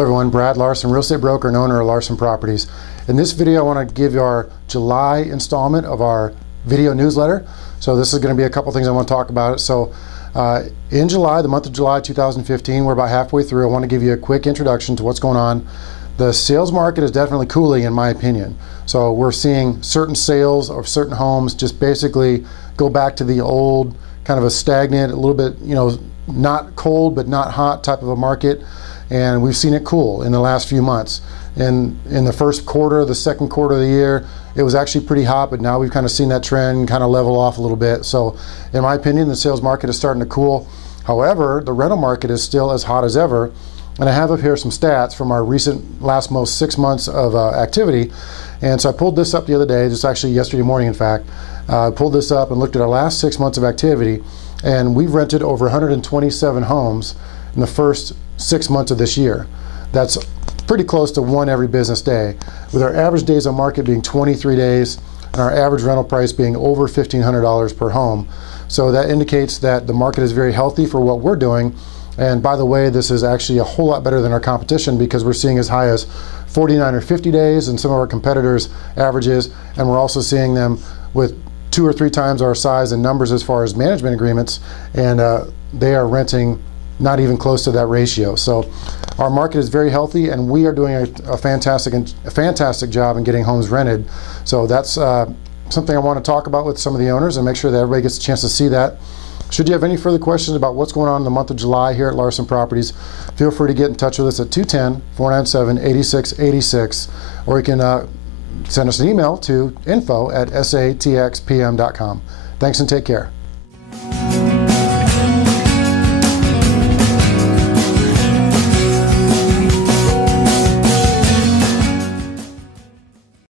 Hello everyone, Brad Larson, real estate broker and owner of Larson Properties. In this video, I want to give you our July installment of our video newsletter. So this is going to be a couple things I want to talk about. So in July, the month of July 2015, we're about halfway through. I want to give you a quick introduction to what's going on. The sales market is definitely cooling in my opinion. So we're seeing certain sales of certain homes just basically go back to the old kind of a stagnant, a little bit, not cold but not hot type of a market. And we've seen it cool in the last few months. In the first quarter, the second quarter of the year, it was actually pretty hot, but now we've kind of seen that trend kind of level off a little bit. So in my opinion, the sales market is starting to cool. However, the rental market is still as hot as ever. And I have up here some stats from our most 6 months of activity. And so I pulled this up the other day, just actually yesterday morning in fact. I pulled this up and looked at our last 6 months of activity, and we've rented over 127 homes in the first 6 months of this year. That's pretty close to one every business day, with our average days on market being 23 days and our average rental price being over $1,500 per home. So that indicates that the market is very healthy for what we're doing. And by the way, this is actually a whole lot better than our competition, because we're seeing as high as 49 or 50 days and some of our competitors' averages, and we're also seeing them with 2 or 3 times our size and numbers as far as management agreements, and they are renting not even close to that ratio. So our market is very healthy, and we are doing a fantastic job in getting homes rented. So that's something I want to talk about with some of the owners and make sure that everybody gets a chance to see that. Should you have any further questions about what's going on in the month of July here at Larson Properties, feel free to get in touch with us at 210-497-8686, or you can send us an email to info@satxpm.com. Thanks and take care.